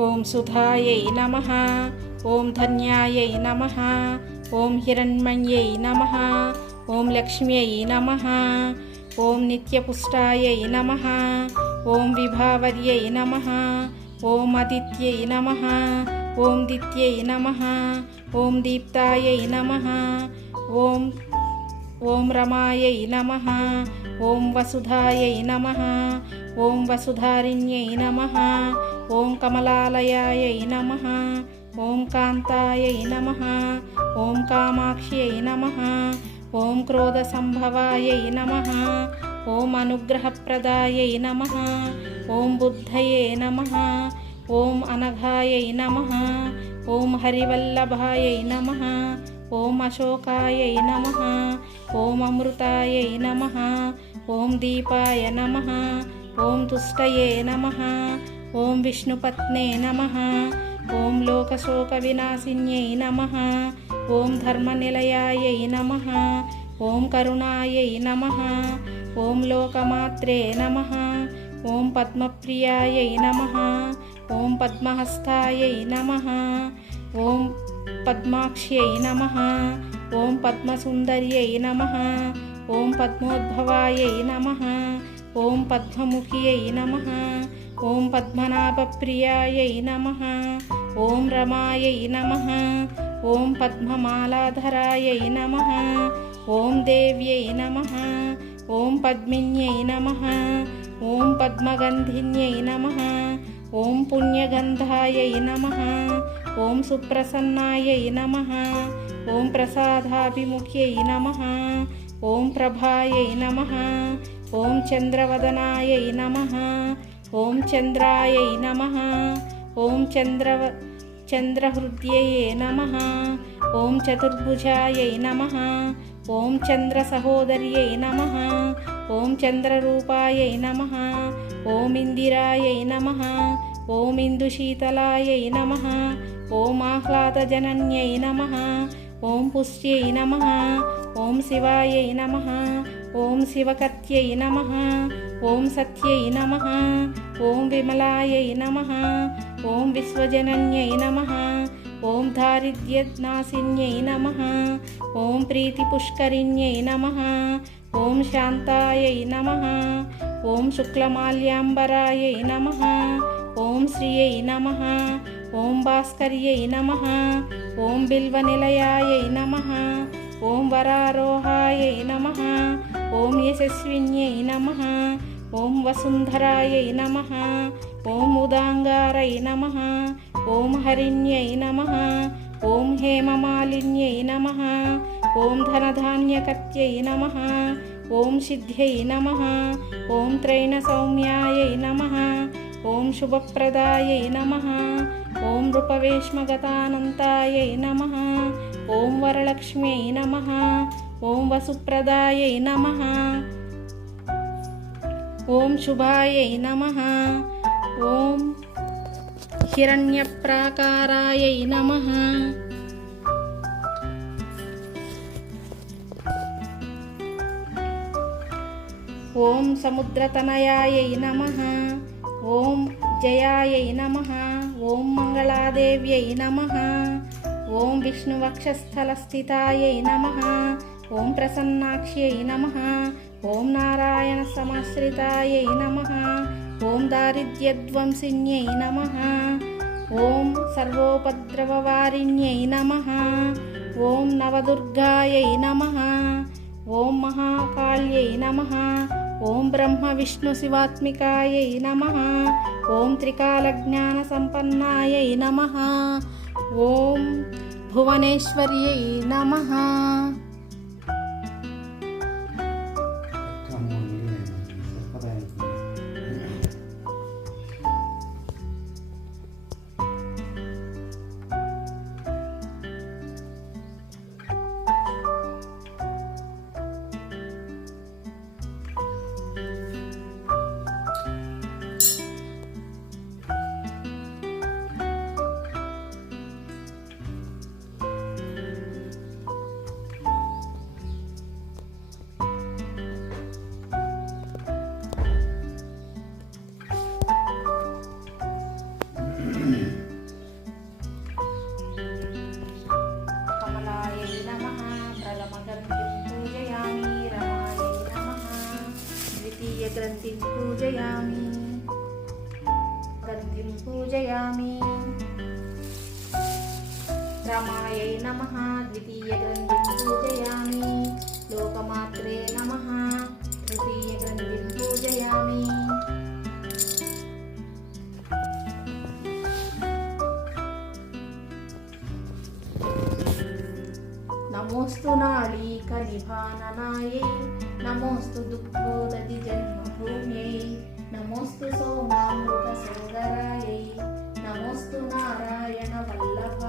ఓం సుధాయై నమ. ఓం ధన్యాయై నమ. ఓం హిరణ్మయ్యై నమ. ఓం లక్ష్మ్యై నమ. ఓం నిత్యపుష్టాయై నమ. ఓం విభావర్యై నమ. ఓం అదిత్యై నమ. ఓం దిత్యై నమ. ఓం దీప్తాయై నమ. ఓం ఓం రమాయై నమ. ఓం వసుధాయై నమ. ఓం వసుధారిణ్యై నమ ఓం కమలాలయాయై నమ ఓం కాంతాయై నమ ఓం కామాక్ష్యై నమ ఓం క్రోధసంభవాయై నమ ఓం అనుగ్రహప్రదాయై నమ ఓం బుద్ధయే నమ ఓం అనఘాయై నమ ఓం హరివల్లభాయై నమ ఓం అశోకాయై నమ ఓం అమృతాయై నమ ఓం దీపాయ నమ ఓం తుష్టయే నమ ఓం విష్ణుపత్నే నమ ఓం లోకశోక వినాశిన్యై నమ ఓం ధర్మనిలయాయై నమ ఓం కరుణాయై నమ ఓం లోకమాత్రే నమ ఓం పద్మప్రియాయై నమ ఓం పద్మహస్తాయై నమ ఓం పద్మాక్ష్యై నమ ఓం పద్మసుందర్యై నమ ఓం పద్మోద్భవాయై నమ ఓం పద్మముఖియై నమ ఓం పద్మనాభప్రియాయై నమ ఓం రమాయై నమ ఓం పద్మమాలాధరాయై నమ ఓం దేవ్యై నమ ఓం పద్మిన్యై నమ ఓం పద్మగంధిన్యై నమ ఓం పుణ్యగంధాయై నమ ఓం సుప్రసన్నాయై నమ ఓం ప్రసాదాభిముఖ్యై నమ ఓం ప్రభాయై నమ ఓం చంద్రవదనాయై నమ ఓం చంద్రాయై నమ ఓం చంద్రవ చంద్రహృద్యయే నమ ఓం చతుర్భుజాయై నమ ఓం చంద్రసహోదర్యై నమ ఓం చంద్రరూపాయై నమ ఓం ఇందిరాయై నమ ఓం ఇందుశీతలాయై నమ ఓం ఆహ్లాదజనన్యై నమ ఓం పుష్యై నమ ఓం శివాయై నమ ఓం శివకత్యై నమ ఓం సత్యై నమ ఓం విమలాయై నమ ఓం విశ్వజనన్యై నమ ఓం దారిద్ర్యనాశిన్యై నమ ఓం ప్రీతిపుష్కరిణ్యై నమ ఓం శాంతాయై నమ ఓం శుక్లమాల్యాంబరాయై నమ ఓం శ్రియై నమ ఓం భాస్కర్యై నమ ఓం బిల్వనిలయాయై నమ ఓం వరారోహాయై నమ ఓం యశస్విన్యై నమ ఓం వసుంధరాయై నమ ఓం ఉదాంగారై నమ ఓం హరిణ్యై నమ ఓం హేమమాలిన్యై నమ ఓం ధనధాన్యకత్యై నమ ఓం సిద్ధ్యై నమ ఓం త్రైణ సౌమ్యాయై నమ ఓం శుభప్రదాయై నమ ఓం నృపవేష్మగతానంతాయై నమ ఓం వరలక్ష్మ్యై నమ ఓం వసుప్రదాయై నమ. ఓం శుభాయై నమ. ఓం హిరణ్యప్రాకారాయై నమ. ఓం సముద్రతనయాయై నమ. ఓం జయాయై నమ. ఓం మంగళాదేవ్యై నమ. ఓం విష్ణువక్షస్థలస్థితాయై నమ. ఓం ప్రసన్నాక్ష్యై నమ. ఓం నారాయణ సమాశ్రితాయై నమ. ఓం దారిద్ర్యధ్వంసిన్యై నమ. ఓం సర్వోపద్రవవారిణ్యై నమ. ఓం నవదుర్గాయై నమ. ఓం మహాకాళ్యై నమ. ఓం బ్రహ్మ విష్ణు శివాత్మికాయై నమ. ఓం త్రికాలజ్ఞాన సంపన్నాయై నమ. ఓం భువనేశ్వర్యై నమ. పూజయామి రమాయై నమః ద్వితీయగ్రంథిం పూజయామి లోకమాత్రే నమః తృతీయగ్రంథిం పూజయామి నమోస్తు నాళీకనిభాననాయై నమోస్తు దుఃఖోదతి జన్మభూమ్యై నమోస్తు సోమామృత సోదరాయై నమోస్తు నారాయణ వల్లభ